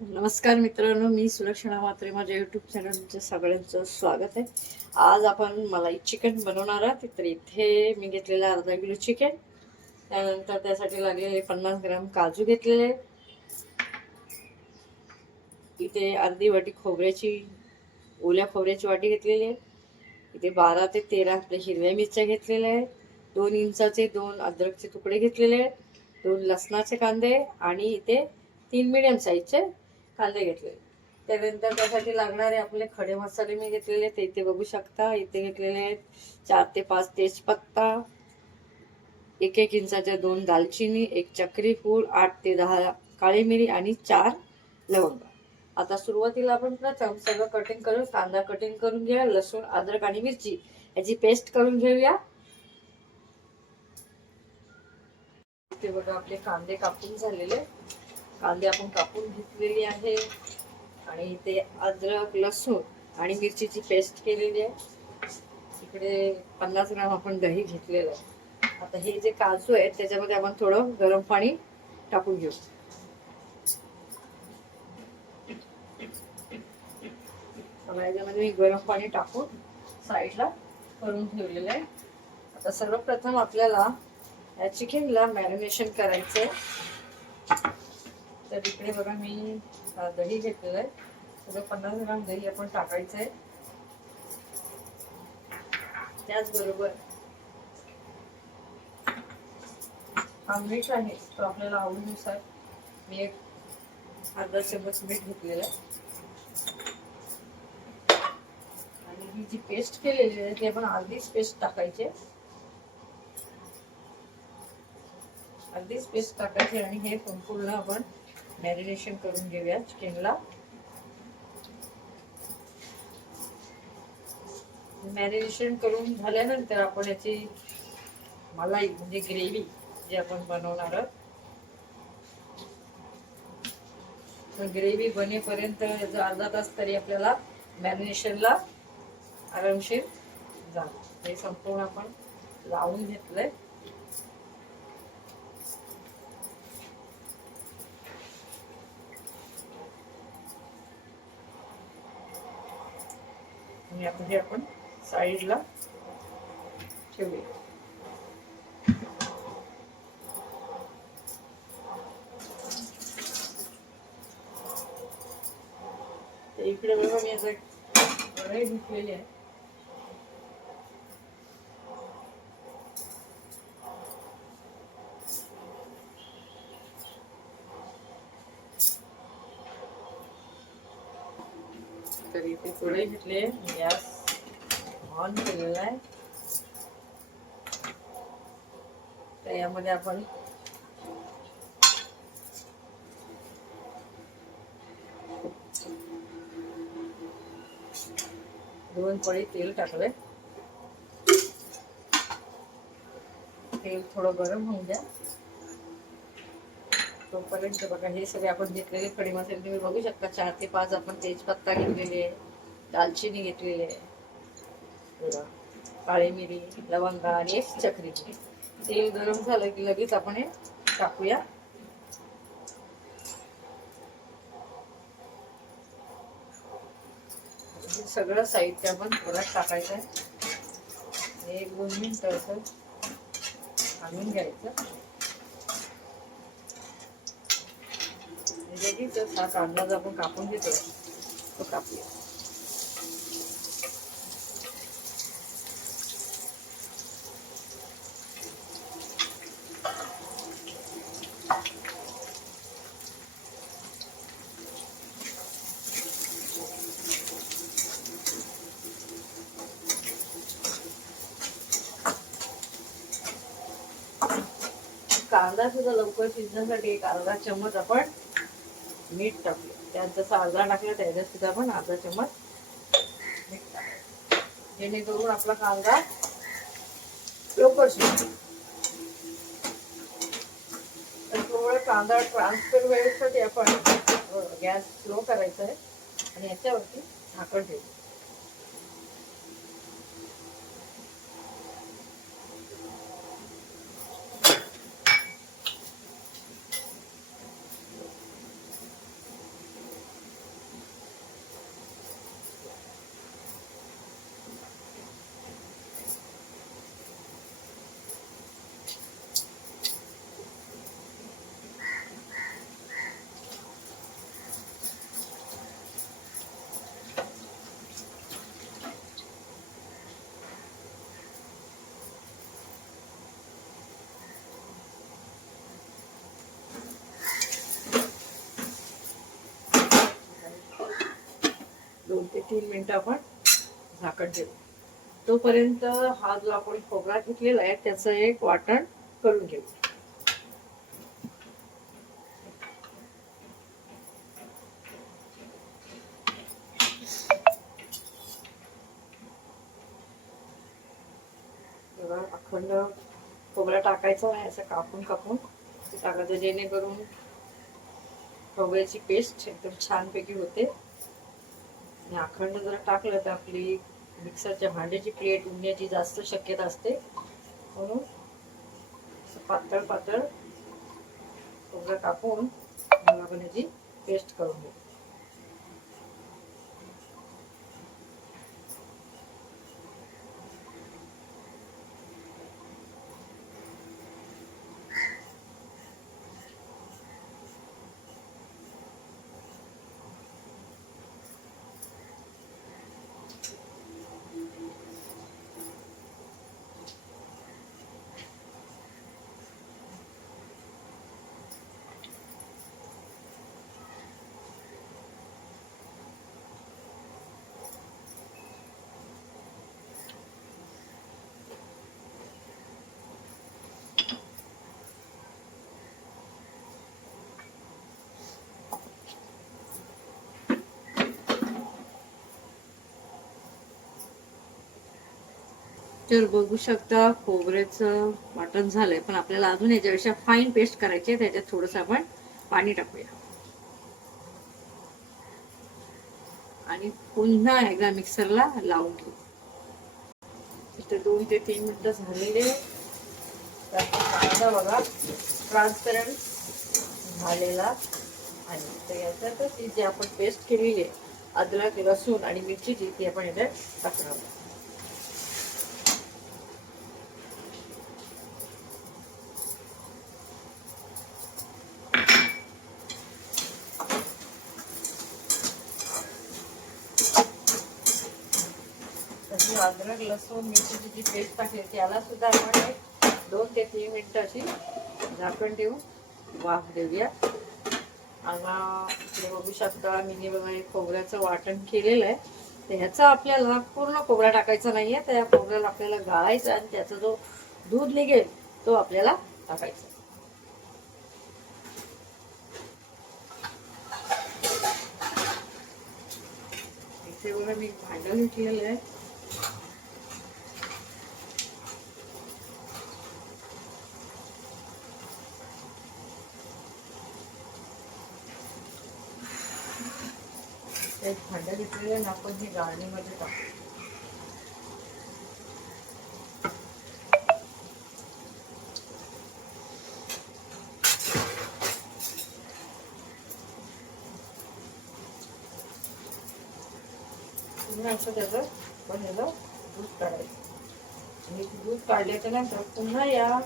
नमस्कार मित्रांनो मी सुलक्षणा मात्रे माझ्या यूट्यूब चॅनलचं सगळ्यांचं स्वागत आहे. आज आपण मलाई चिकन बनवणार आहात. तर इथे मी घेतलेलं अर्धा किलो चिकन त्यानंतर त्यासाठी लागलेले पन्नास ग्राम काजू घेतलेले इथे अर्धी वाटी खोबऱ्याची ओल्या खोबऱ्याची वाटी घेतलेली आहे. इथे बारा ते तेरा आपल्या हिरव्या मिरच्या घेतलेल्या आहेत. दोन इंचाचे दोन अद्रकचे तुकडे घेतलेले आहेत. दोन लसणाचे कांदे आणि इथे तीन मिडियम साईजचे कांदे घेतलेले त्यानंतर त्यासाठी लागणारे आपले खडे मसाले मी घेतलेले ते इथे बघू शकता इथे घेतलेले आहेत चार ते पाच तेजपत्ता एक एक इंचाच्या दोन दालचिनी एक चक्री फूल आठ ते दहा काळी मिरी आणि चार लवंग. आता सुरुवातीला आपण प्रथम सगळं कटिंग करून कांदा कटिंग करून घ्या लसूण अद्रक आणि मिरची. याची पेस्ट करून घेऊया. ते बघा आपले कांदे कापून झालेले. कांदे आपण कापून घेतलेली आहे. आणि ते अद्रक लसूण आणि मिरचीची पेस्ट केलेली आहे. इकडे पन्नास ग्राम आपण दही घेतलेलं आहे. आता हे जे काजू आहेत त्याच्यामध्ये आपण थोडं गरम पाणी टाकून घेऊ. याच्यामध्ये मी गरम पाणी टाकून साईडला करून ठेवलेलं आहे. आता सर्वप्रथम आपल्याला या चिकनला मॅरिनेशन करायचं आहे. तर इकडे बघा मी दही घेतलेलं आहे. पन्नास ग्राम दही आपण टाकायचं आहे त्याचबरोबर हा मीठ आहे तो आपल्याला आवडीनुसार मी एक अर्धा चमच मीठ घेतलेलं आहे. आणि ही जी पेस्ट केलेली आहे ती आपण अर्धीच पेस्ट टाकायची आहे. अर्धीच पेस्ट टाकायची आणि हे संपूर्ण आपण मॅरिनेशन करून घेऊया चिकनला मॅरिनेशन करून झाल्यानंतर आपण याची मलाई म्हणजे ग्रेव्ही जी आपण बनवणार आहोत. ग्रेव्ही बनेपर्यंत अर्धा तास तरी आपल्याला मॅरिनेशनला आरामशीर जा हे संपूर्ण आपण लावून घेतलंय. आणि आता हे आपण साईडला ठेवूया. तर इकडे बघा मी असं कढई घेतलेली आहे. तर इथे थोडे घेतले. गॅस ऑन केलेला आहे तर यामध्ये आपण दोन पळी तेल टाकले तेल थोडं गरम होऊन द्या. तोपर्यंत बघा हे सगळे आपण घेतलेले खडे मसाले तुम्ही बघू शकता. चार ते पाच आपण तेजपत्ता घेतलेले आहे दालचिनी घेतलेली आहे. काळी मिरी लवंगा आणि एक चक्री. तेल गरम झालं की लगेच आपण हे टाकूया. हे सगळं साहित्य आपण थोडं टाकायचं आहे. एक दोन मिनिटं असं घालून घ्यायचं. लगेच हा कांदा जो आपण कापून घेतो तो कापूया. कांदा सुद्धा लवकर शिजण्यासाठी एक अर्धा चमच आपण मीठ टाकलं. त्यात जसा अर्धा टाकला त्याच्यात सुद्धा पण अर्धा चमच मीठ टाकलं. जेणेकरून आपला कांदा लवकर शिजेल तर कांदा ट्रान्सफर वेळेसाठी आपण गॅस स्लो करायचा आहे. आणि याच्यावरती झाकण ठेवतो दोन ते तीन मिनिटं आपण झाकण देऊ तोपर्यंत हा जो आपण खोबरा घेतलेला आहे त्याचं एक वाटण करून घेऊ. अखंड खोबरा टाकायचा नाही असं कापून कापून. टाकायचं जेणेकरून खोबऱ्याची पेस्ट एकदम छानपैकी होते. आणि अखंड जर टाकलं तर आपली मिक्सरच्या भांड्याची प्लेट उडण्याची जास्त शक्यता असते. म्हणून पातळ पातळ खोबरं टाकून मला आपण पेस्ट करून घेऊ तर बघू शकता. खोबऱ्याचं वाटण झालंय. पण आपल्याला अजून याच्यापेक्षा फाईन पेस्ट करायची आहे त्याच्यात थोडस आपण पाणी टाकूया. आणि पुन्हा एकदा मिक्सरला लावून घेऊ. इथे दोन ते तीन मिनिटं झालेले कांदा बघा. ट्रान्सपरंट झालेला आणि तर याच्यातच जी आपण पेस्ट केलेली आहे अद्रक लसूण आणि मिरची जी ती आपण याच्यात टाकणार आहोत. अद्रक लसूण मिरचीची जी पेस्ट टाकली त्याला सुद्धा आपण एक दोन ते तीन मिनिटं अशी झाकण ठेवून वाफ देऊया. आणि इकडे बघू शकता मी बघा हे खोबऱ्याचं वाटण केलेलं आहे. तर ह्याचा आपल्याला पूर्ण कोबरा टाकायचा नाही आहे त्या कोबऱ्याला आपल्याला गाळायचा आणि त्याचा जो दूध निघेल तो आपल्याला टाकायचा. इथे बघा मी भांडं घेतलेलं आहे एक भांडं घेतलेलं आपण हे गाळणीमध्ये टाकू. असं त्याचं पण ह्याचं दूध काढायचं. आणि दूध काढल्याच्या नंतर पुन्हा या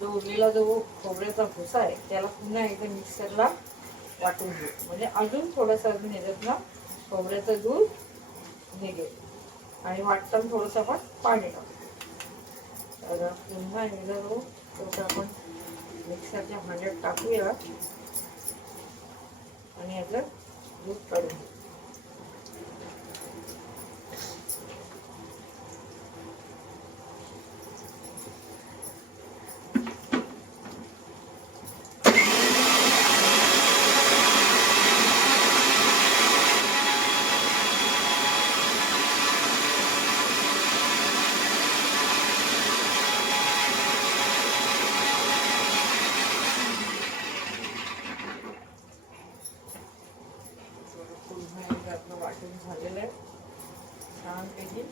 जो उरलेला जो खोबऱ्याचा भुसा आहे त्याला पुन्हा एकदा मिक्सरला वाटून घेऊ. म्हणजे अजून थोडंसं अजून याच्यात ना खोबऱ्याचं दूध निघेल आणि वाटतं थोडंसं आपण पाणी टाकू. तर पुन्हा एकदा जो थोडंसं आपण मिक्सरच्या भांड्यात टाकूया. आणि याचं दूध काढून घेऊ पुन्हा एकदा आपलं वाटून झालेलं आहे छानपैकी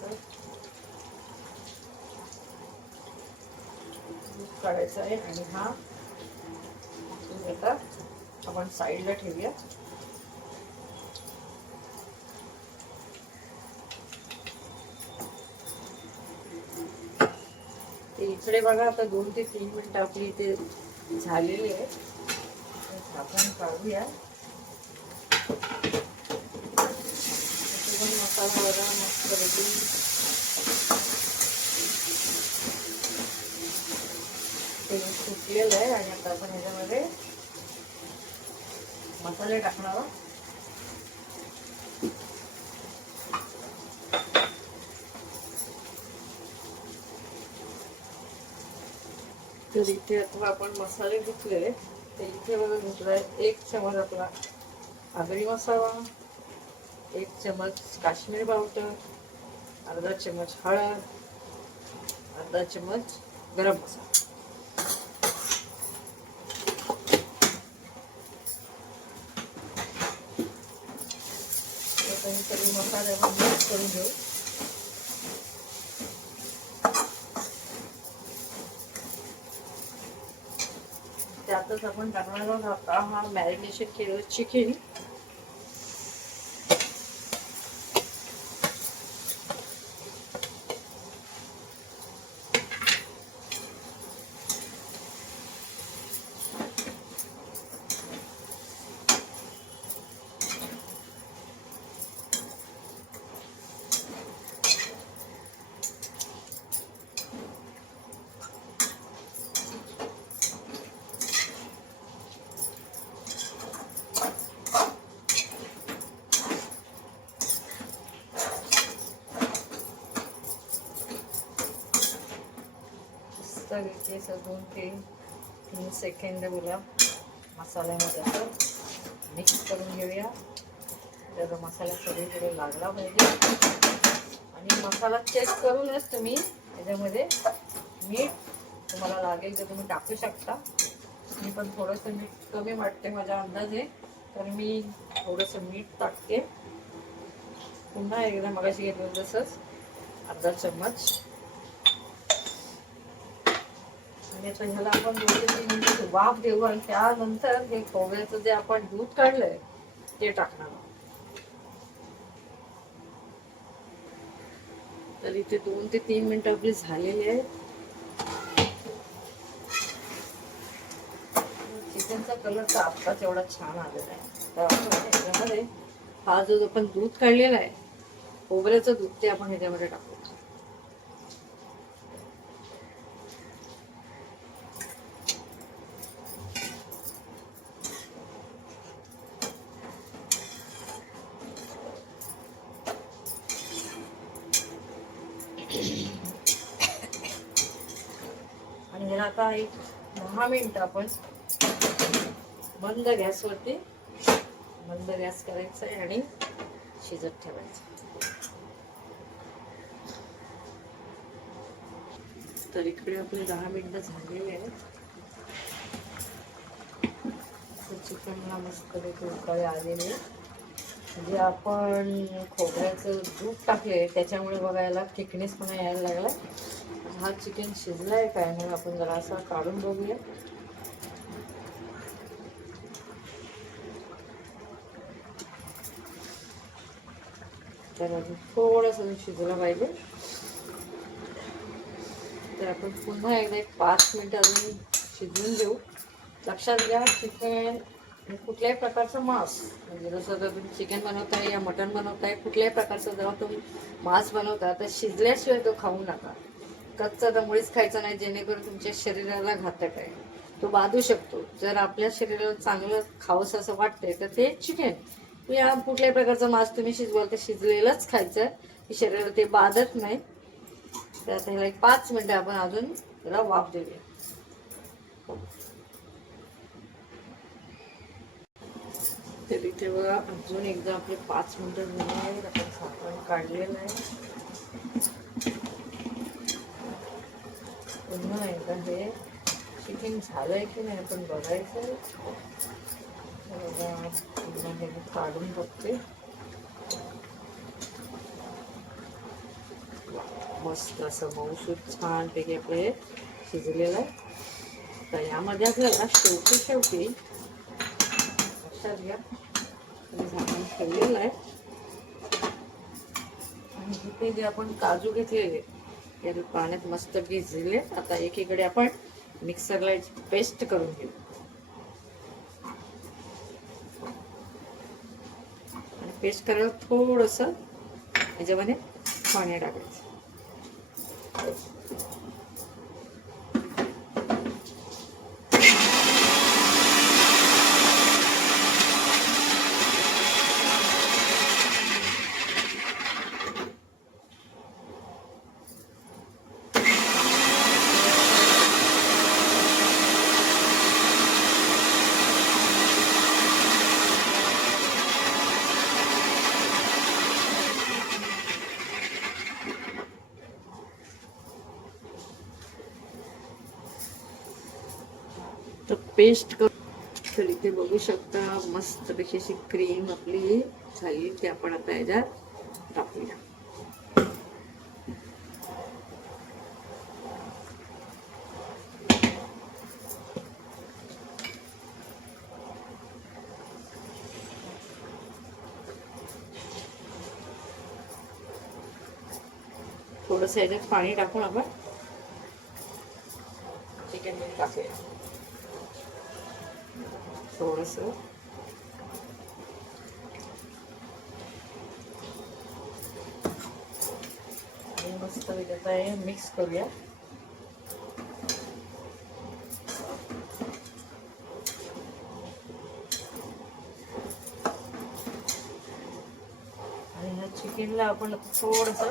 असं दूध काढायचं आहे. आणि हा दूध आता आपण साईडला ठेवूया. ते इकडे बघा आता दोन ते तीन मिनटं आपली इथे झालेली आहे. आपण काढूया. इथे मसाला बघा मस्त रेडी तेल सुटलेलं आहे आणि आता आपण ह्याच्यामध्ये मसाले टाकणार आहोत. तर इथे आता आपण मसाले घेतलेले तर इथे बघा घेतलाय एक चमच आपला आगरी मसाला एक चमच काश्मीरी पावडर अर्धा चमच हळद अर्धा चमच गरम मसाला. सगळे मसाले आपण मिक्स करून घेऊ. त्यातच आपण टाकणार आहोत हा मॅरिनेशन केलं चिकन. मस्त घेतली दोन ते तीन सेकंद गुलाब मसाल्यामध्ये असं मिक्स करून घेऊया. त्याचा मसाला सगळीकडे लागला पाहिजे. आणि मसाला चेक करूनच तुम्ही त्याच्यामध्ये मीठ तुम्हाला लागेल तर तुम्ही टाकू शकता. मी पण थोडंसं मीठ कमी वाटते माझ्या अंदाजे. तर मी थोडंसं मीठ टाकते. पुन्हा एकदा मगाशी घेतलं तसंच अर्धा चम्मच. आणि आता ह्याला आपण दोन ते तीन मिनिटं वाफ देऊ आणि त्यानंतर हे खोबऱ्याचं जे आपण दूध काढलंय ते टाकणार आहोत. तर इथे दोन ते तीन मिनिटं आपली झालेली आहेत. चिकनचा कलर तर आत्ताच एवढा छान आलेला आहे. तर आपण ह्याच्यामध्ये हा जो आपण दूध काढलेला आहे खोबऱ्याचं दूध ते आपण ह्याच्यामध्ये टाकू. आणि ह्याला आता एक दहा मिनटं आपण मंद गॅसवरती मंद गॅस करायचा आहे आणि शिजत ठेवायचं. तर इकडे आपले दहा मिनटं झालेले आहेत. चिकनला मस्त उकळे आलेले जे आपण खोबऱ्याचं दूध टाकले त्याच्यामुळे बघायला थिकनेस पण यायला लागला हा चिकन शिजला आहे काय म्हणून आपण जरा असा काढून बघूया. तर अजून थोडंसं शिजलं पाहिजे. तर आपण पुन्हा एकदा एक पाच मिनिटं अजून शिजवून देऊ लक्षात घ्या चिकन कुठल्याही प्रकारचं मांस म्हणजे जसं जर तुम्ही चिकन बनवताय या मटण बनवताय कुठल्याही प्रकारचं जेव्हा तुम्ही मांस बनवता तर शिजल्याशिवाय तो खाऊ नका. कच्चा तर मुळीच खायचा नाही जेणेकरून तुमच्या शरीराला घातक आहे. तो बाधू शकतो. जर आपल्या शरीराला चांगलं खावंसं असं वाटतंय तर ते चिकन या कुठल्याही प्रकारचं मांस तुम्ही शिजवाल तर शिजलेलंच खायचं. की शरीराला ते बाधत नाही. तर आता ह्याला एक पाच मिनटं आपण अजून त्याला वाफ देऊया. तर इथे बघा अजून एकदा आपले पाच मिनटं झाले. आहेत आपण साखर काढलेलं आहे पुन्हा एकदा हे चिकन आहे की नाही आपण बघायचं. बघा पुन्हा हे काढून बघते. मस्त असं मऊसूत छानपैकी आपलं हे शिजलेलं आहे. तर यामध्ये आपल्याला शेवटी शेवटी लक्षात घ्या झाकण ठेवलेलं आहे. आणि इथे जे आपण काजू घेतलेले या पाण्यात मस्त भिजले. आता एकीकडे आपण मिक्सरला पेस्ट करून घेऊ. आणि पेस्ट करायला थोडस याच्यामध्ये पाणी टाकायचं तर पेस्ट कर तर इथे बघू शकता मस्त पैकी अशी क्रीम आपली झाली ती आपण आता याच्यात टाकूया. थोडस याच्यात पाणी टाकून आपण चिकन टाकूया. थोडस. आणि मस्त त्याच्यात आहे मिक्स करूया. आणि ह्या चिकनला आपण थोडस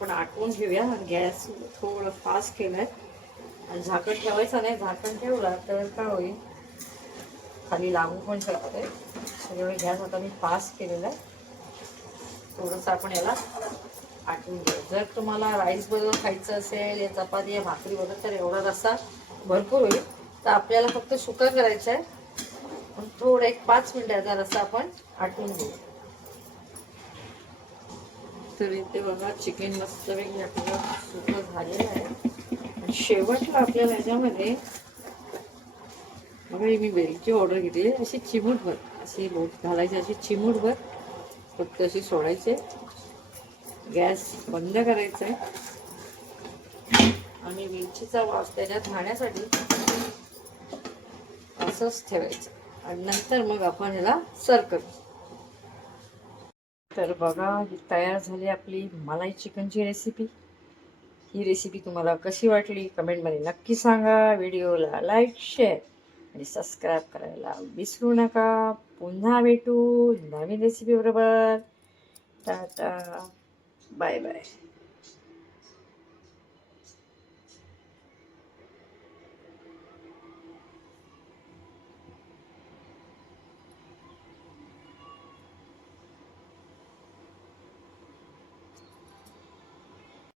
आपण आटवून घेऊया गॅस थोडं फास्ट केलाय. झाकण ठेवायचं नाही झाकण ठेवला तर काय होईल? खाली लागू पण शकते सगळं गॅस आता मी पास केलेला आहे. थोडंसं आपण याला आटून घेऊ. जर तुम्हाला राईस बरोबर खायचं असेल या चपाती या भाकरी बरोबर तर एवढा रस्सा भरपूर होईल. तर आपल्याला फक्त सुका करायचं आहे. पण थोडं एक पाच मिनटाचा रस्सा आपण आटून घेऊ. तर इथे बघा चिकन मस्तपैकी आपल्याला सुकं झालेलं आहे. शेवटला आपल्याला याच्यामध्ये बघा मी वेलची ऑर्डर घेतली. अशी चिमूटभर अशी बोट घालायची अशी चिमूटभर फक्त अशी सोडायचे. गॅस बंद करायचा आहे. आणि वेलचीचा वास त्याच्यात राहण्यासाठी असंच ठेवायचं. आणि नंतर मग आपण ह्याला सर्व करू. तर बघा ही तयार झाली आपली मलाई चिकनची रेसिपी ही रेसिपी तुम्हाला कशी वाटली कमेंटमध्ये नक्की सांगा. व्हिडिओला लाईक शेअर आणि सबस्क्राईब करायला विसरू नका. पुन्हा भेटू नवीन रेसिपी बरोबर. टाटा. Bye bye